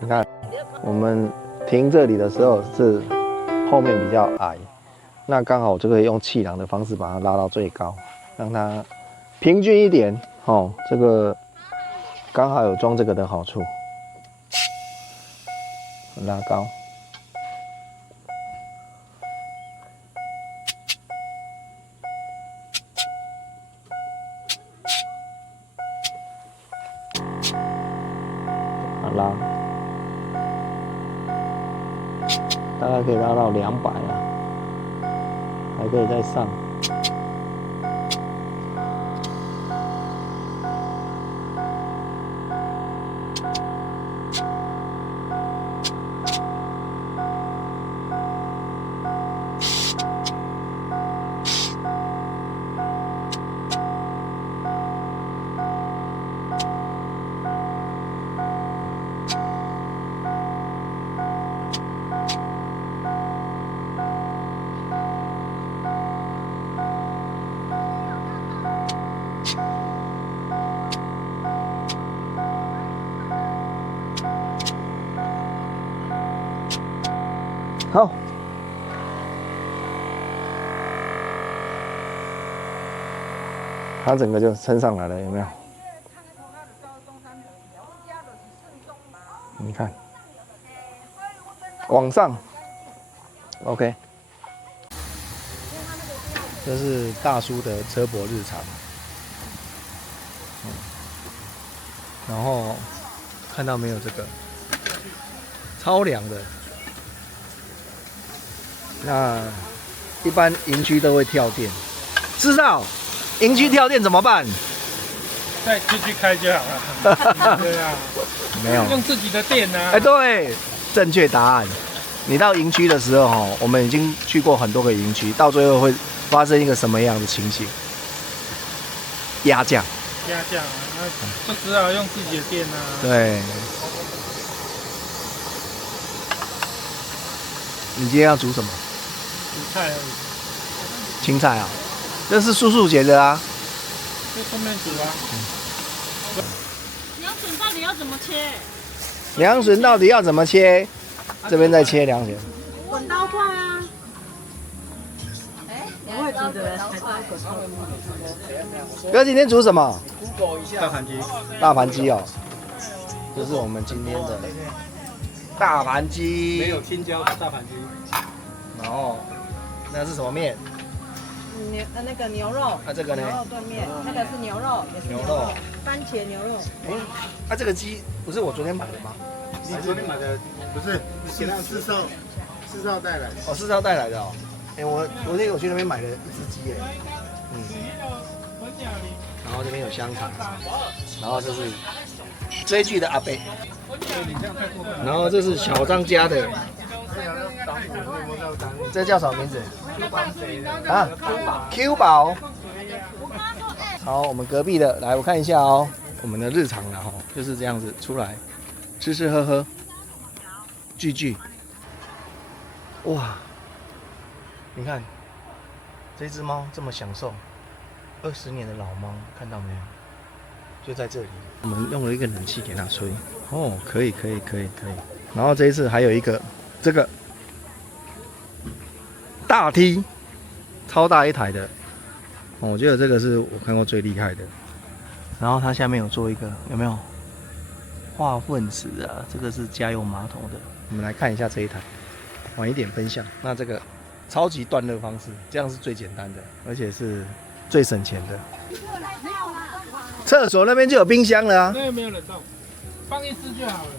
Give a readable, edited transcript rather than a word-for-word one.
你看，我們停這裡的時候是後面比較矮，那剛好我就可以用氣囊的方式把它拉到最高，讓它平均一點。哦，這個剛好有裝這個的好處，拉高。拉，大概可以拉到200啊，還可以再上。好，它整個就升上來了，有沒有？你看，往上 ，OK。这是大叔的車泊日常，然後看到沒有？這個超涼的。那一般營區都會跳電，知道營區跳電怎麼辦？再繼續開就好了。對啊，沒有用自己的電啊。哎，對，正確答案。你到營區的時候，我們已經去過很多個營區，到最後會發生一個什麼樣的情形？壓降。壓降啊，那就只好用自己的電啊。對。你今天要煮什麼？煮菜而已。青菜啊，這是叔叔節的啊。就順便煮啊。涼筍到底要怎麼切？涼筍到底要怎麼切？這邊在切涼筍。滾刀塊啊。不會煮的人才當滾刀。哥，今天煮什麼？大盤雞。大盤雞哦，這是我們今天的大盤雞。沒有青椒的大盤雞。然後那是什麼麵？那個牛肉。啊，這個呢？牛肉燉麵，那個是牛肉，也是牛肉。番茄牛肉。哎，這個雞不是我昨天買的嗎？你昨天買的不是四少帶來的。哦，4號帶來的哦。哎，我昨天我去那邊買了一隻雞哎。然後這邊有香腸，然後這是追劇的阿伯，然後這是小張家的。這叫什麼名字？啊 ，Q 寶。好，我們隔壁的來，我看一下哦。我們的日常了哈，就是這樣子出來，吃吃喝喝，聚聚。哇，你看這只貓這麼享受，20年的老貓，看到沒有？就在這裡。我們用了一個冷氣給它吹。哦，可以。然後這一次還有一個這個。大梯，超大一台的，我覺得這個是我看過最厲害的。然後它下面有做一個，有沒有化糞池啊？這個是家用馬桶的。我們來看一下這一台，晚一點分享。那這個超級斷熱方式，這樣是最簡單的，而且是最省錢的。廁所那邊就有冰箱了啊。那個沒有冷凍，放一隻就好了。